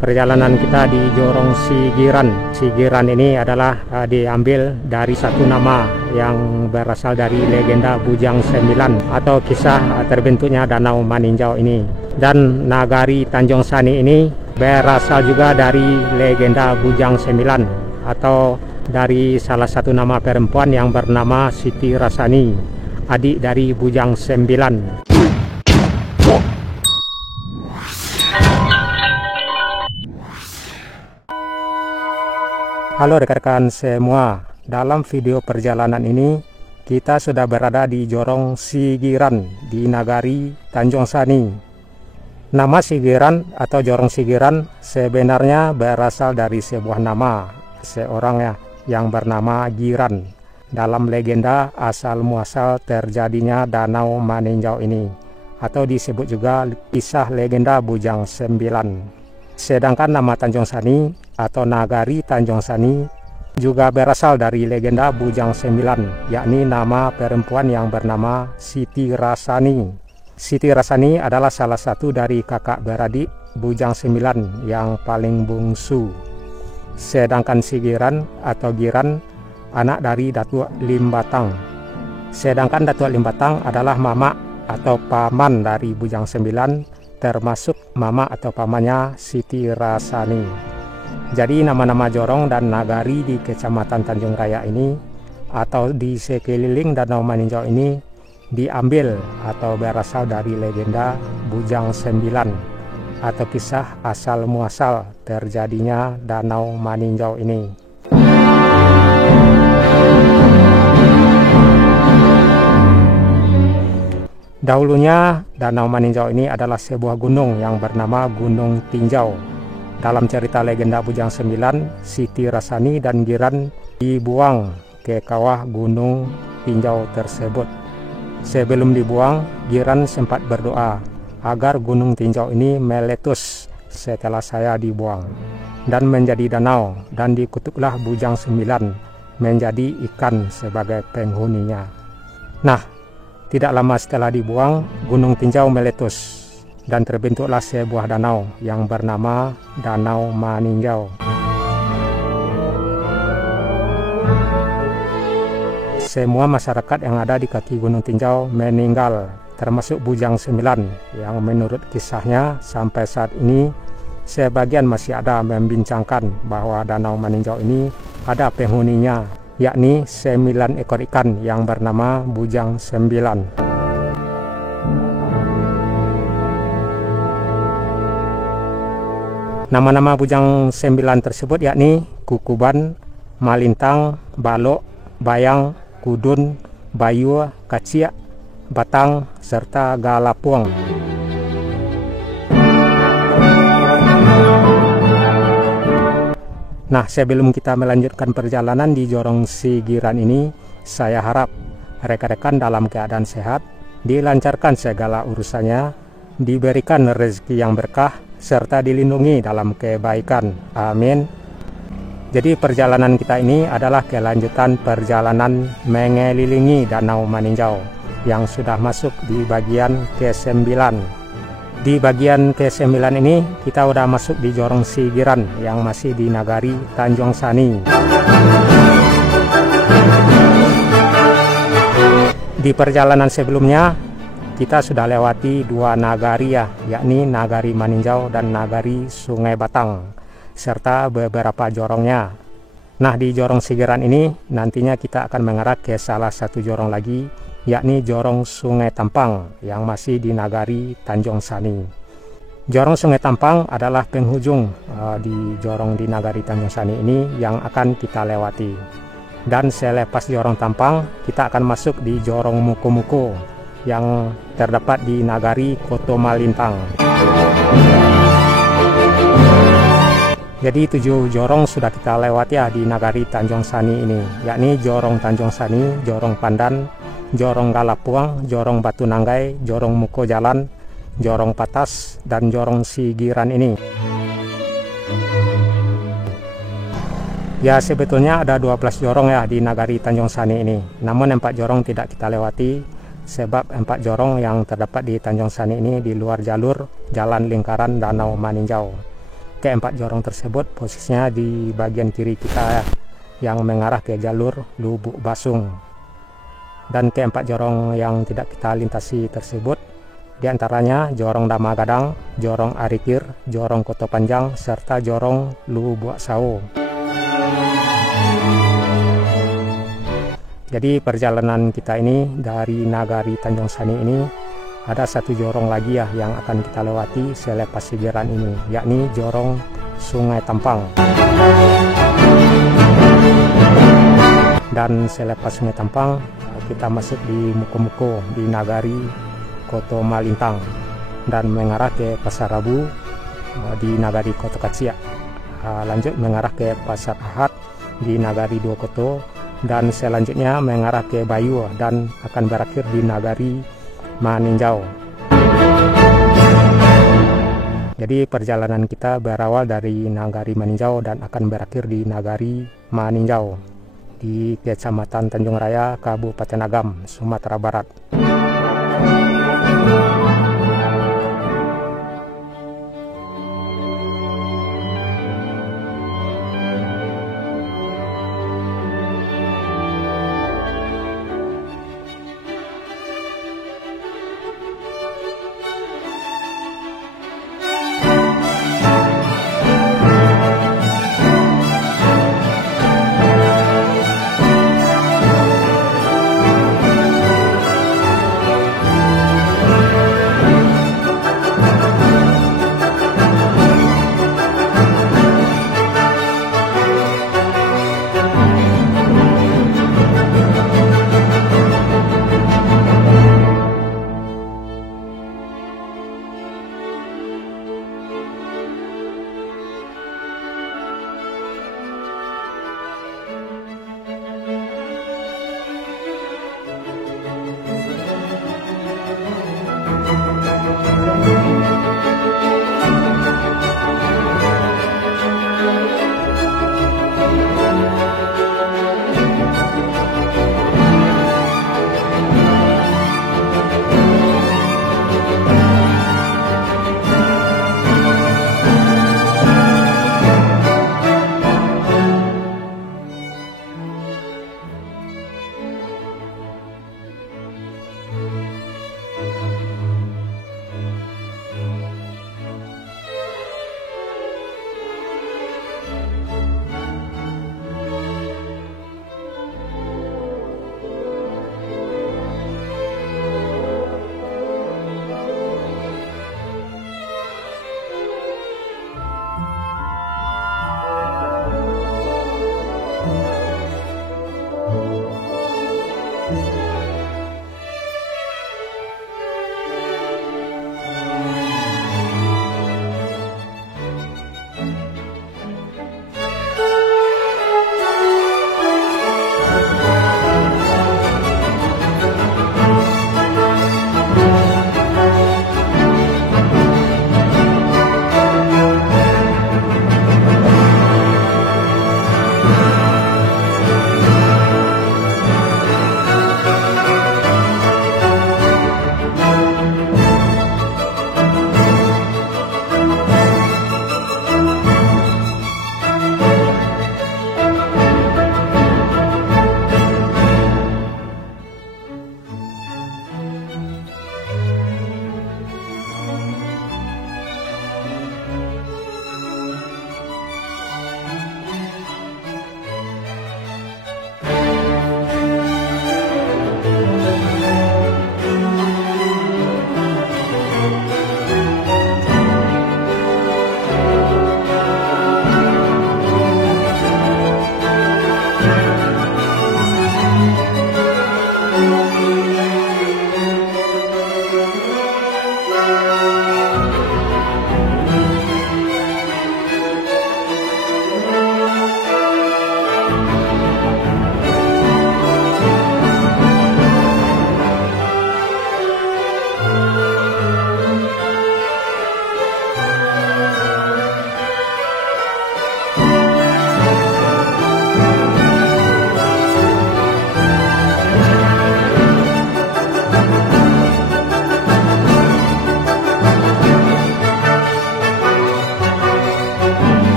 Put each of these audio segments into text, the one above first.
Perjalanan kita di Jorong Sigiran. Sigiran ini adalah diambil dari satu nama yang berasal dari legenda Bujang Sembilan atau kisah terbentuknya Danau Maninjau ini. Dan Nagari Tanjung Sani ini berasal juga dari legenda Bujang Sembilan atau dari salah satu nama perempuan yang bernama Siti Rasani, adik dari Bujang Sembilan. Halo rekan-rekan semua, dalam video perjalanan ini kita sudah berada di Jorong Sigiran di Nagari Tanjung Sani. Nama Sigiran atau Jorong Sigiran sebenarnya berasal dari sebuah nama seorang yang bernama Giran. Dalam legenda asal muasal terjadinya Danau Maninjau ini, atau disebut juga kisah legenda Bujang Sembilan. Sedangkan nama Tanjung Sani atau Nagari Tanjung Sani juga berasal dari legenda Bujang Sembilan, yakni nama perempuan yang bernama Siti Rasani. Siti Rasani adalah salah satu dari kakak beradik Bujang Sembilan yang paling bungsu. Sedangkan Sigiran atau Giran anak dari Datuk Limbatang. Sedangkan Datuk Limbatang adalah mama atau paman dari Bujang Sembilan, termasuk mama atau pamannya Siti Rasani. Jadi nama-nama jorong dan nagari di Kecamatan Tanjung Raya ini atau di sekeliling Danau Maninjau ini diambil atau berasal dari legenda Bujang Sembilan atau kisah asal muasal terjadinya Danau Maninjau ini. Dahulunya Danau Maninjau ini adalah sebuah gunung yang bernama Gunung Tinjau. Dalam cerita legenda Bujang Sembilan, Siti Rasani dan Giran dibuang ke kawah Gunung Tinjau tersebut. Sebelum dibuang, Giran sempat berdoa agar Gunung Tinjau ini meletus setelah saya dibuang dan menjadi danau, dan dikutuklah Bujang Sembilan menjadi ikan sebagai penghuninya. Nah, tidak lama setelah dibuang, Gunung Tinjau meletus dan terbentuklah sebuah danau yang bernama Danau Maninjau. Semua masyarakat yang ada di kaki Gunung Tinjau meninggal, termasuk Bujang Sembilan yang menurut kisahnya sampai saat ini sebagian masih ada membincangkan bahwa Danau Maninjau ini ada penghuninya, yakni 9 ekor ikan yang bernama Bujang Sembilan. Nama-nama Bujang Sembilan tersebut yakni Kukuban, Malintang, Balok, Bayang, Kudun, Bayu, Kaciak, Batang, serta Galapuang. Nah, sebelum kita melanjutkan perjalanan di Jorong Sigiran ini, saya harap rekan-rekan dalam keadaan sehat, dilancarkan segala urusannya, diberikan rezeki yang berkah, serta dilindungi dalam kebaikan. Amin. Jadi perjalanan kita ini adalah kelanjutan perjalanan mengelilingi Danau Maninjau yang sudah masuk di bagian ke-9. Di bagian ke-9 ini kita udah masuk di Jorong Sigiran yang masih di Nagari Tanjung Sani. Di perjalanan sebelumnya kita sudah lewati 2 nagari yakni Nagari Maninjau dan Nagari Sungai Batang serta beberapa jorongnya. Nah, di Jorong Sigiran ini nantinya kita akan mengarah ke salah satu jorong lagi, yakni Jorong Sungai Tampang yang masih di Nagari Tanjung Sani. Jorong Sungai Tampang adalah penghujung di jorong di Nagari Tanjung Sani ini yang akan kita lewati. Dan selepas Jorong Tampang, kita akan masuk di Jorong Muko-Muko yang terdapat di Nagari Koto Malintang. Jadi 7 jorong sudah kita lewati di Nagari Tanjung Sani ini, yakni Jorong Tanjung Sani, Jorong Pandan, Jorong Galapuang, Jorong Batu Nanggai, Jorong Muko Jalan, Jorong Patas, dan Jorong Sigiran ini. Ya, sebetulnya ada 12 jorong di Nagari Tanjung Sani ini. Namun 4 jorong tidak kita lewati sebab 4 jorong yang terdapat di Tanjung Sani ini di luar jalur jalan lingkaran Danau Maninjau. Keempat jorong tersebut posisinya di bagian kiri kita yang mengarah ke jalur Lubuk Basung. Dan keempat jorong yang tidak kita lintasi tersebut diantaranya jorong Damagadang, jorong Arikir, jorong Koto Panjang, serta jorong Lubuk Sao. Jadi perjalanan kita ini dari Nagari Tanjung Sani ini ada satu jorong lagi ya yang akan kita lewati selepas Sigiran ini, yakni jorong Sungai Tampang. Dan selepas Sungai Tampang kita masuk di Muko-Muko di Nagari Koto Malintang dan mengarah ke Pasar Rabu di Nagari Koto Kacia. Lanjut mengarah ke Pasar Ahad di Nagari Dua Koto, dan selanjutnya mengarah ke Bayu dan akan berakhir di Nagari Maninjau. Jadi perjalanan kita berawal dari Nagari Maninjau dan akan berakhir di Nagari Maninjau di Kecamatan Tanjung Raya, Kabupaten Agam, Sumatera Barat.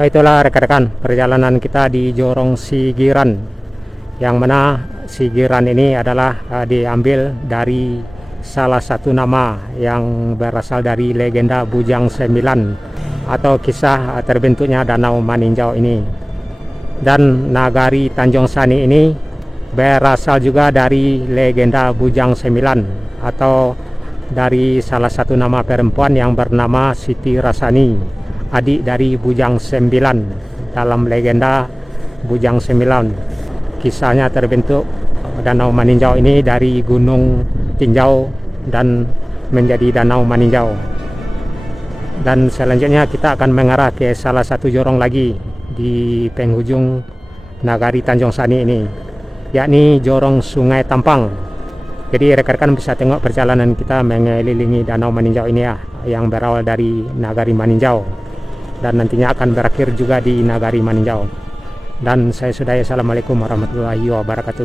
Itulah rekan-rekan perjalanan kita di Jorong Sigiran, yang mana Sigiran ini adalah diambil dari salah satu nama yang berasal dari legenda Bujang Sembilan atau kisah terbentuknya Danau Maninjau ini. Dan nagari Tanjung Sani ini berasal juga dari legenda Bujang Sembilan atau dari salah satu nama perempuan yang bernama Siti Rasani, adik dari Bujang Sembilan. Dalam legenda Bujang Sembilan, kisahnya terbentuk Danau Maninjau ini dari Gunung Tinjau dan menjadi Danau Maninjau. Dan selanjutnya kita akan mengarah ke salah satu jorong lagi di penghujung nagari Tanjung Sani ini, yakni Jorong Sungai Tampang. Jadi rekan-rekan bisa tengok perjalanan kita mengelilingi Danau Maninjau ini ya, yang berawal dari nagari Maninjau dan nantinya akan berakhir juga di nagari Maninjau. Dan saya sudahi, assalamualaikum warahmatullahi wabarakatuh.